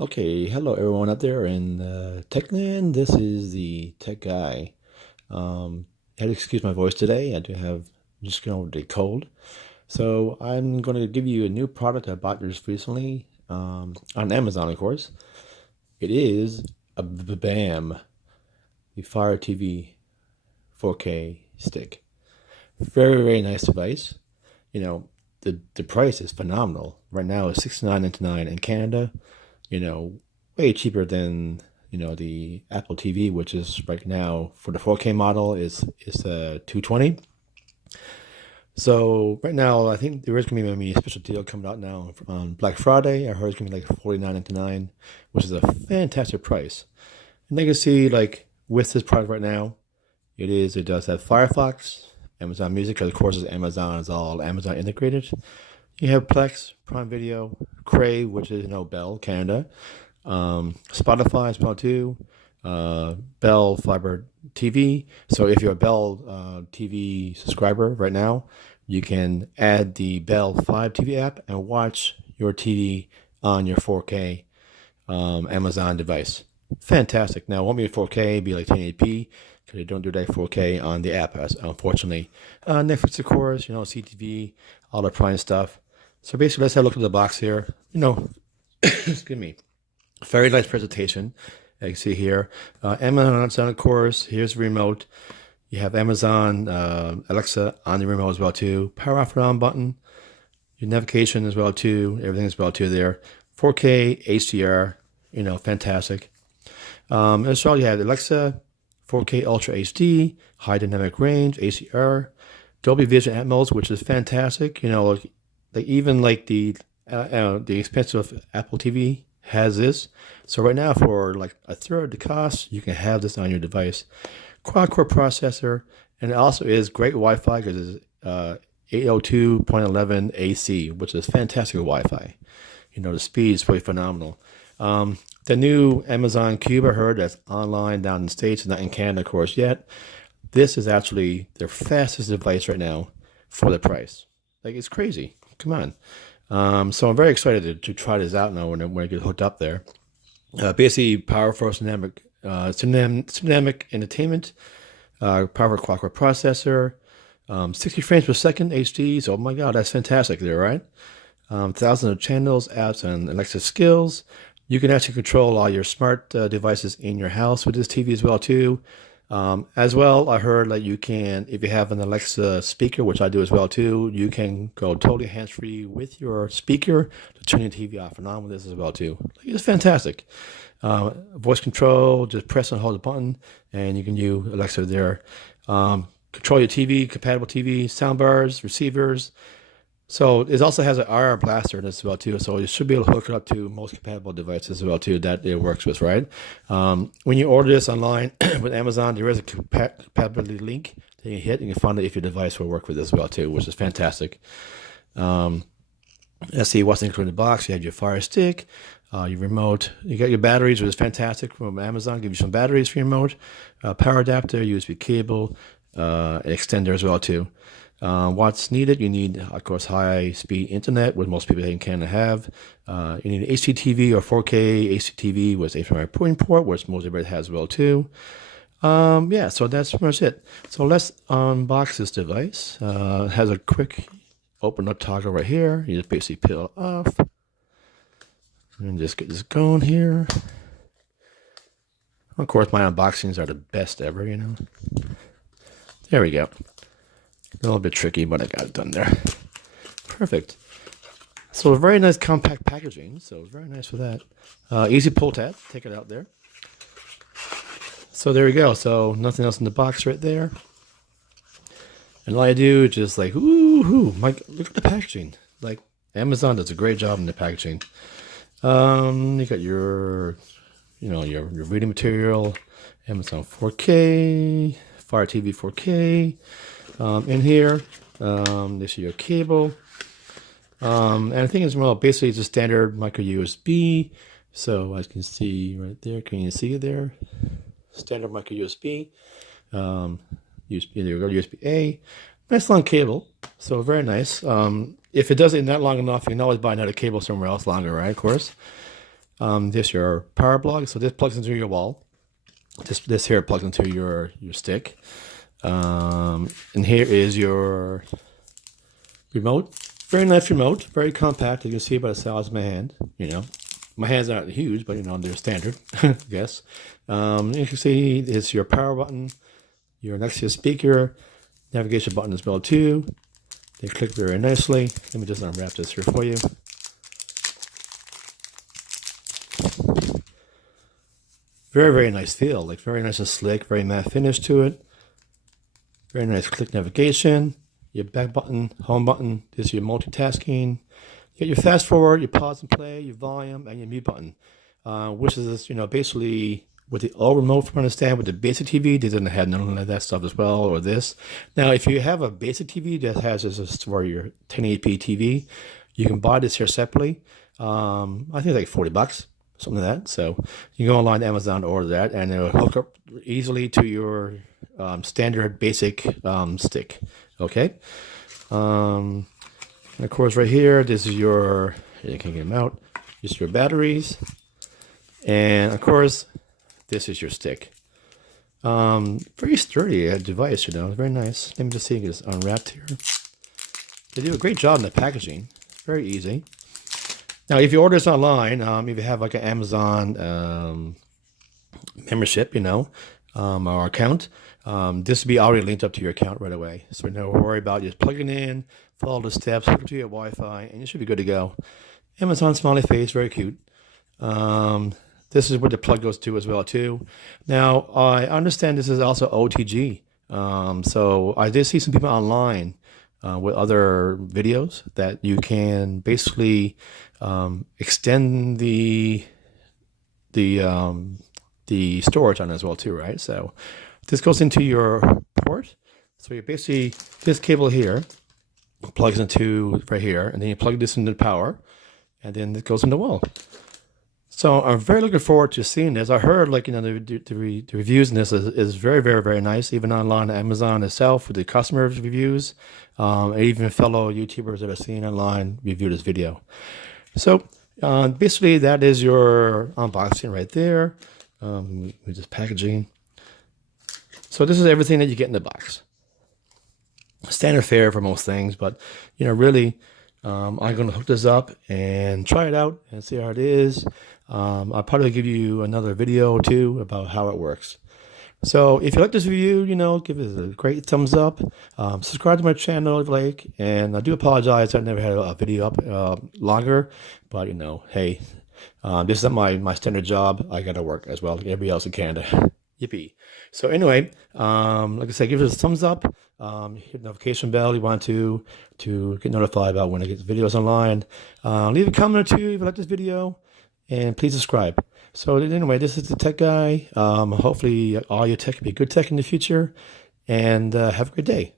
Okay, hello everyone out there in Techland. This is the Tech Guy. Had to excuse my voice today. I do have just going over the cold. So I'm going to give you a new product I bought just recently on Amazon, of course. It is a BAM, the Fire TV 4K stick. Very, very nice device. You know, the price is phenomenal. Right now it's $69.99 in Canada. Way cheaper than the Apple TV, which is right now for the 4K model is 220. So right now, I think there is gonna be maybe a special deal coming out now on Black Friday. I heard it's gonna be like 49.99, which is a fantastic price. And you can see like with this product right now, it does have Firefox, Amazon Music, because of course it's Amazon, it's all Amazon integrated. You have Plex, Prime Video, Crave, which is Bell Canada, Spotify as well too, Bell Fiber TV. So if you're a Bell TV subscriber right now, you can add the Bell 5 TV app and watch your TV on your 4K Amazon device. Fantastic. Now, it won't be 4K, it'll be like 1080p because they don't do that 4K on the app, unfortunately. Netflix, of course, CTV, all the Prime stuff. So basically, let's have a look at the box here. Excuse me. Very nice presentation. As you can see here, Amazon, of course. Here's the remote. You have Amazon Alexa on the remote as well too. Power off and on button. Your navigation as well too. Everything as well too there. 4K HDR. Fantastic. As well, you have Alexa, 4K Ultra HD, high dynamic range, HDR, Dolby Vision Atmos, which is fantastic. Even like the expensive Apple TV has this. So right now, for like a third the cost, you can have this on your device. Quad-core processor, and it also is great Wi-Fi because it's 802.11 AC, which is fantastic Wi-Fi. The speed is pretty phenomenal. The new Amazon Cube, I heard, that's online down in the States, not in Canada, of course, yet. This is actually their fastest device right now for the price. Like, it's crazy. Come on. So I'm very excited to try this out now when I get hooked up there. Basically, powerful dynamic entertainment, powerful quad-core processor, 60 frames per second HD. So, oh my God, that's fantastic there, right? Thousands of channels, apps, and Alexa skills. You can actually control all your smart devices in your house with this TV as well too. As well, I heard that you can, if you have an Alexa speaker, which I do as well too, you can go totally hands-free with your speaker to turn your TV off and on with this as well too. It's fantastic. Voice control, just press and hold the button, and you can use Alexa there. Control your TV, compatible TV, soundbars, receivers. So it also has an IR blaster in this as well too. So you should be able to hook it up to most compatible devices as well too that it works with, right? When you order this online with Amazon, there is a compatibility link that you hit, and you can find out if your device will work with this as well too, which is fantastic. Let's see what's included in the box. You have your Fire Stick, your remote. You got your batteries, which is fantastic from Amazon. Give you some batteries for your remote, power adapter, USB cable, an extender as well too. What's needed? You need, of course, high-speed internet, which most people in Canada have. You need an HDTV or 4K HDTV with HDMI port, which most everybody has as well too. Yeah, so that's pretty much it. So let's unbox this device. It has a quick open up toggle right here. You just basically peel it off. And just get this going here. Of course, my unboxings are the best ever, There we go. A little bit tricky, but I got it done there. Perfect. So a very nice compact packaging. So very nice for that. Easy pull tab. Take it out there. So there we go. So nothing else in the box right there. And all I do is just like, ooh, look at the packaging. Like Amazon does a great job in the packaging. You got your reading material, Amazon 4K, Fire TV 4K. In here, this is your cable. And I think it's basically just standard micro USB. So as you can see right there, can you see it there? Standard micro USB. USB, there you go, USB-A. Nice long cable, so very nice. If it doesn't not long enough, you can always buy another cable somewhere else longer, right? Of course. This your power plug. So this plugs into your wall. This here plugs into your stick. And here is your remote. Very nice remote. Very compact. You can see by the size of my hand. You know, my hands aren't huge, but you know they're standard. I guess. You can see it's your power button. Your Nexia speaker, navigation button as well too. They click very nicely. Let me just unwrap this here for you. Very, very nice feel. Like very nice and slick, very matte finish to it. Very nice click navigation. Your back button, home button. This is your multitasking. You get your fast forward, your pause and play, your volume, and your mute button. Which is, you know, basically with the old remote, from what I understand, with the basic TV, they didn't have none of that stuff as well, or this. Now, if you have a basic TV that has this for your 1080p TV, you can buy this here separately. I think it's like $40, something like that. So you can go online to Amazon to order that, and it'll hook up easily to your standard basic stick. Okay. And of course, right here, this is your, you can get them out, just your batteries. And of course, this is your stick. Very sturdy device, you know, very nice. Let me just see if it's unwrapped here. They do a great job in the packaging. Very easy. Now, if you order this online, if you have like an Amazon membership, you know, or account, this will be already linked up to your account right away. So no worry about just plugging in, follow the steps, hook it to your Wi-Fi, and you should be good to go. Amazon smiley face, very cute. This is where the plug goes to as well too. Now, I understand this is also OTG. So I did see some people online with other videos that you can basically extend the storage on it as well too, right? So this goes into your port. So you basically, this cable here plugs into right here, and then you plug this into the power, and then it goes in the wall. So I'm very looking forward to seeing this. I heard, like, you know, the reviews in this is very, very, very nice, even online Amazon itself with the customer reviews, and even fellow YouTubers that are seeing online review this video. So basically that is your unboxing right there. With this packaging. So this is everything that you get in the box. Standard fare for most things, but you know, really, I'm going to hook this up and try it out and see how it is. I'll probably give you another video or two about how it works. So if you like this review, you know, give it a great thumbs up. Subscribe to my channel if you like. And I do apologize, I never had a video up longer, but you know, hey, this is my standard job. I got to work as well, like everybody else in Canada. Yippee. So anyway, like I said, give it a thumbs up. Hit the notification bell. You want to get notified about when I get the videos online. Leave a comment or two if you like this video, and please subscribe. So anyway, this is the Tech Guy. Hopefully all your tech can be good tech in the future, and have a good day.